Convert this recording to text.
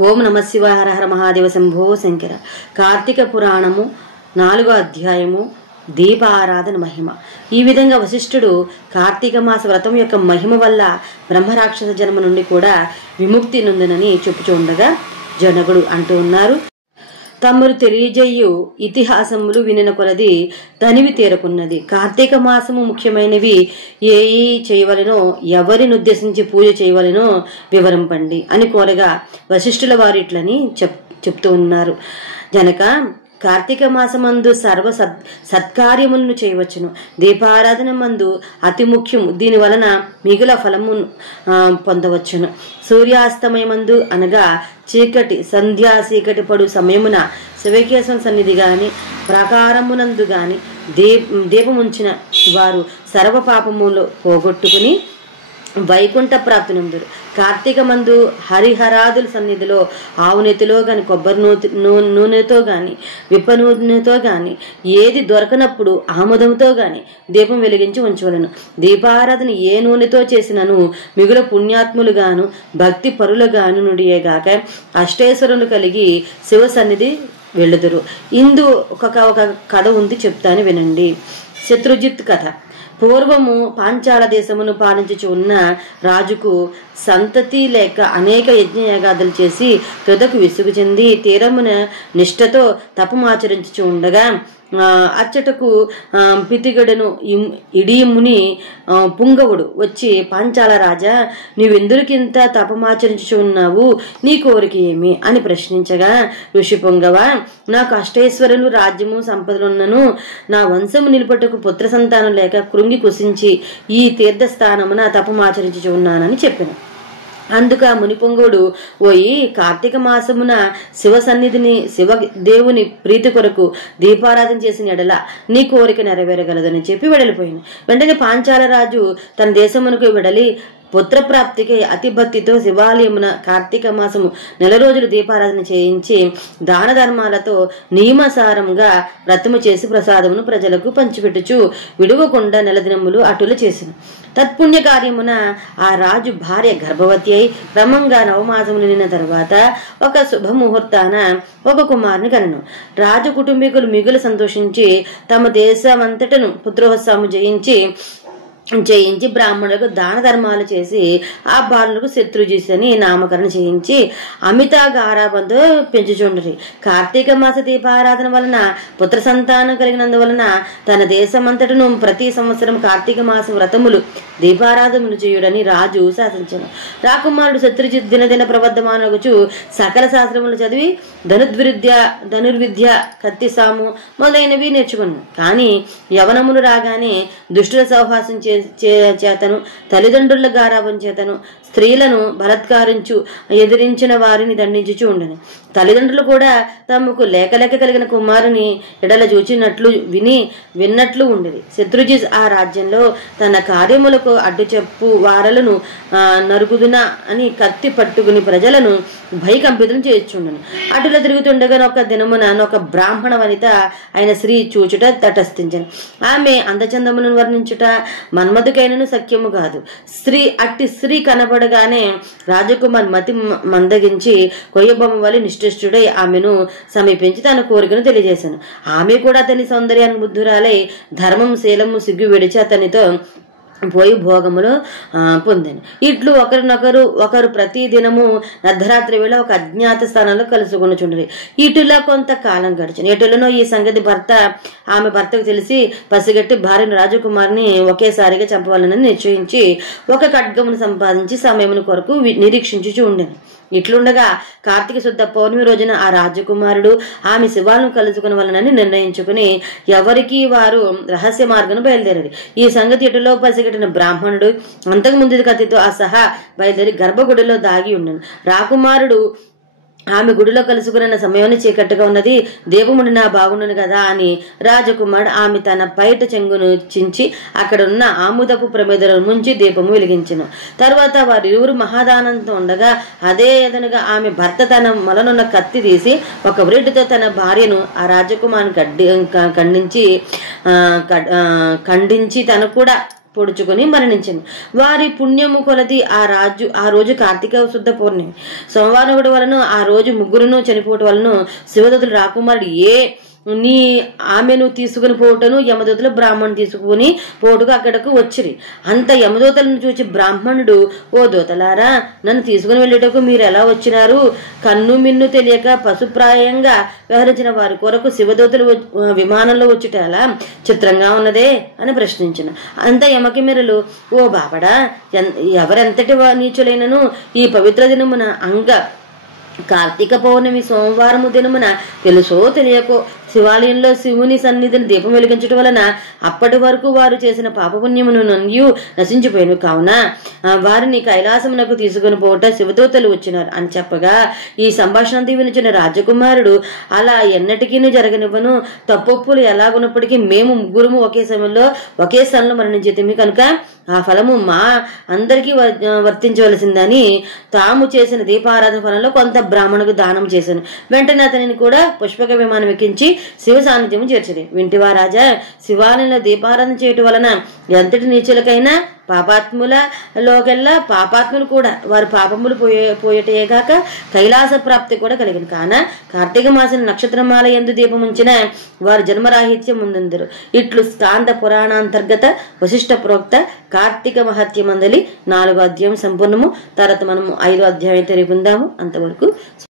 ఓం నమ శివాయ. హర హర మహాదేవ శంభో శంకర. కార్తీక పురాణము 4వ అధ్యాయము దీపారాధన మహిమ. ఈ విధంగా వశిష్ఠుడు కార్తీక మాస వ్రతం యొక్క మహిమ వల్ల బ్రహ్మరాక్షస జన్మ నుండి కూడా విముక్తి నొందనని చెప్పుచుండగా జనకుడు అంటూ ఉన్నారు. తమరు తెలియజేయు ఇతిహాసములు వినిన కొలది తనివి తీరకున్నది. కార్తీక మాసము ముఖ్యమైనవి ఏ చేయవలెనో, ఎవరిని ఉద్దేశించి పూజ చేయవలెనో వివరింపండి అని కోరగా వశిష్ఠుల వారు ఇట్లని చెప్తూ ఉన్నారు. జనక, కార్తీక మాసమందు సర్వ సత్కార్యములను చేయవచ్చును. దీపారాధన మందు అతి ముఖ్యము. దీని వలన మిగుల ఫలము పొందవచ్చును. సూర్యాస్తమయమందు అనగా సంధ్యా చీకటి పడు సమయమున శివకేశవ సన్నిధి గాని ప్రాకారమునందు గాని దీపముంచిన వారు సర్వ పాపములు పోగొట్టుకుని వైకుంఠ ప్రాప్తి నందురు. కార్తీక మందు హరిహరాదుల సన్నిధిలో ఆవు నెతిలో గాని, కొబ్బరి నూనెతో గాని, విప్ప నూనెతో గాని, ఏది దొరకనప్పుడు ఆముదంతో గాని దీపం వెలిగించి ఉంచవలను. దీపారాధన ఏ నూనెతో చేసినను మిగుల పుణ్యాత్ములు గాను భక్తి పరులుగాను నుడియేగాక అష్టేశ్వరులు కలిగి శివ సన్నిధి వెళ్ళుదురు. ఇందు ఒక కథ ఉంది, చెప్తాను వినండి. శత్రుజిత్ కథ. పూర్వము పాంచాల దేశమును పాలించుచు ఉన్న రాజుకు సంతతి లేక అనేక యజ్ఞయాగాదులు చేసి తుదకు విసుగు చెంది తీరమున నిష్ఠతో తపమాచరించుచు ఉండగా అచ్చటకు పితిగడను ఇడిముని పుంగవుడు వచ్చి, పాంచాల రాజా, నీవెందుకింత తపమాచరించుచు ఉన్నావు? నీ కోరిక ఏమి అని ప్రశ్నించగా, ఋషి పుంగవ, నాకు అష్టైశ్వరులు రాజ్యము సంపదలున్నను నా వంశము నిలుపటకు పుత్ర సంతానం లేక కృంగి కుసించి ఈ తీర్థస్థానమున తపమాచరించుచు ఉన్నానని చెప్పాను. అందుక మునిపొంగుడు, ఓయి, కార్తీక మాసమున శివ సన్నిధిని శివదేవుని ప్రీతి కొరకు దీపారాధన చేసిన ఎడల నీ కోరిక నెరవేరగలదని చెప్పి వెడలిపోయింది. వెంటనే పాంచాల రాజు తన దేశమునకు వెడలి పుత్రప్రాప్తికి అతి భక్తితో శివాలయమున కార్తీక మాసము 4 రోజులు దీపారాధన చేయించి దాన ధర్మాలతో నియమసారంగా వ్రతము చేసి ప్రసాదమును ప్రజలకు పంచిపెట్టుచు విడువకుండా 4 దినములు అటులు చేసిన. తత్పుణ్య కార్యమున ఆ రాజు భార్య గర్భవతి అయి క్రమంగా 9 మాసములు నిన్న తర్వాత ఒక శుభముహూర్తాన ఒక కుమారుని కనెను. రాజు కుటుంబీకులు మిగులు సంతోషించి తమ దేశమంతటను పుత్రోత్సవము చేయించి బ్రాహ్మణులకు దాన ధర్మాలు చేసి ఆ బాలులకు శత్రుజిత్ అని నామకరణ చేయించి అమిత గారాబంతో పెంచుచుండ్రి. కార్తీక మాస దీపారాధన వలన పుత్ర సంతానం కలిగినందువలన తన దేశమంతటను ప్రతి సంవత్సరం కార్తీక మాస వ్రతములు దీపారాధనలు చేయుడని రాజు శాసించాను. రాకుమారుడు శత్రుజిత్ దినదిన ప్రబద్ధమానగుచు సకల శాస్త్రములు చదివి ధనుర్విద్య, కత్తిసాము మొదలైనవి నేర్చుకున్నాను. కానీ యవనములు రాగానే దుష్టుల సహవాసం చేతను, తల్లిదండ్రుల గారాబం చేతను స్త్రీలను బలత్కారించు ఎదిరించిన వారిని దండించుచూ ఉండను. తల్లిదండ్రులు కూడా తమకు లేక కలిగిన కుమారుని ఎడల చూచినట్లు విన్నట్లు ఉండేది. శత్రుజిత్ ఆ రాజ్యంలో తన కార్యములకు అడ్డు చెప్పు వారలను నరుగుదున అని కత్తి పట్టుకుని ప్రజలను భయకంపితం చేయుచుండను. అటులో తిరుగుతుండగా ఒక దినమున ఒక బ్రాహ్మణ వనిత ఆయన స్త్రీ చూచుట తటస్థించను. ఆమె అందచందములను వర్ణించుట మన్మధుకైనను సఖ్యము కాదు. అట్టి స్త్రీ కనబడగానే రాజకుమార్ మతి మందగించి కొయ్యబొమ్మ వలె నిష్ఠిష్టుడై ఆమెను సమీపించి తన కోరికను తెలియజేశాను. ఆమె కూడా అతని సౌందర్యానికి బుద్ధురాలై ధర్మం, శీలము సిగ్గు విడిచి అతనితో పోయి భోగములు పొందాను. ఇట్లు ఒకరు ప్రతి దినము అర్ధరాత్రి వేళ ఒక అజ్ఞాత స్థానంలో కలుసుకొనుచుండ్రి. ఇటులా కొంతకాలం గడిచింది. ఎటులను ఈ సంగతి ఆమె భర్తకు తెలిసి పసిగట్టి భార్యను రాజకుమారిని ఒకేసారిగా చంపవాలని నిశ్చయించి ఒక ఖడ్గమును సంపాదించి సమయమును కొరకు నిరీక్షించుచూ ఉండేను. ఇట్లుండగా కార్తీక శుద్ధ పౌర్ణమి రోజున ఆ రాజకుమారుడు ఆమె శివాలను కలుసుకుని వలనని నిర్ణయించుకుని ఎవరికి వారు రహస్య మార్గను బయలుదేరారు. ఈ సంగతి ఎటులో పసిగట్టిన బ్రాహ్మణుడు అంతకు ముందు కత్తితో ఆ సహా బయలుదేరి గర్భగుడిలో దాగి ఉండను. రాకుమారుడు ఆమె గుడిలో కలుసుకున్న సమయాన్ని చీకట్టుగా ఉన్నది, దీపముండినా బాగుండును కదా అని రాజకుమారుడు ఆమె తన పైట చెంగును చించి అక్కడున్న ఆముదపు ప్రమేదలను ముంచి దీపము వెలిగించెను. తర్వాత వారిరువురు మహాదానంతో ఉండగా అదే ఎదనగా ఆమె భర్త తన మొలనున్న కత్తి తీసి ఒక వ్రేటితో తన భార్యను ఆ రాజకుమారుని ఖండించి తను కూడా పొడుచుకొని మరణించింది. వారి పుణ్యము కొలది ఆ రోజు కార్తీక శుద్ధ పౌర్ణమి సోమవారం వలన ఆ రోజు ముగ్గురును చనిపోవటం వలన శివదత్తులు రాకుమారుడు ఆమెను తీసుకుని పోవటను యమదూతలు బ్రాహ్మణుడు తీసుకుని పోటుకు అక్కడకు వచ్చిరి. అంత యమదూతలను చూచి బ్రాహ్మణుడు, ఓ దూతలారా, నన్ను తీసుకుని వెళ్ళేటకు మీరు ఎలా వచ్చినారు? కన్ను మిన్ను తెలియక పశుప్రాయంగా వ్యవహరించిన వారి కొరకు శివదూతలు విమానంలో వచ్చుట ఎలా చిత్రంగా ఉన్నదే అని ప్రశ్నించిన. అంత యమకిమెరలు, ఓ బాపడా, ఎవరెంతటి నీచులైనను ఈ పవిత్ర దినమున కార్తీక పౌర్ణమి సోమవారము దినమున తెలుసో తెలియకో శివాలయంలో శివుని సన్నిధిని దీపం వెలిగించడం వలన అప్పటి వరకు వారు చేసిన పాపపుణ్యమును నన్యు నశించిపోయిన కావున వారిని కైలాసమునకు తీసుకుని పోవట శివదూతలు వచ్చినారు అని చెప్పగా, ఈ సంభాషణ వినిచిన రాజకుమారుడు, అలా ఎన్నటికీ జరగనివ్వను. తప్పొప్పులు ఎలాగున్నప్పటికీ మేము ముగ్గురుము ఒకే సమయంలో ఒకే స్థలంలో మరణించేది కనుక ఆ ఫలము మా అందరికీ వర్తించవలసిందని తాము చేసిన దీపారాధన ఫలంలో కొంత బ్రాహ్మణుకు దానం చేశాను. వెంటనే అతనిని కూడా పుష్పక విమానం ఎక్కించి శివ సాన్నిధ్యం చేర్చది. వింటివా రాజా, శివాలయంలో దీపారాధన చేయటం వలన ఎంతటి నీచులకైనా పాపాత్ములు కూడా వారి పాపములు పోయేటేగాక కైలాస ప్రాప్తి కూడా కలిగింది. కాన కార్తీక మాసం నక్షత్రమాల యందు దీపం ఉంచిన వారు జన్మరాహిత్యం ముందుందరు. ఇట్లు స్కాంద పురాణాంతర్గత వశిష్ఠ ప్రోక్త కార్తీక మహత్య మందలి 4వ అధ్యాయం సంపూర్ణము. తర్వాత మనము 5వ అధ్యాయం తెరిపిందాము. అంతవరకు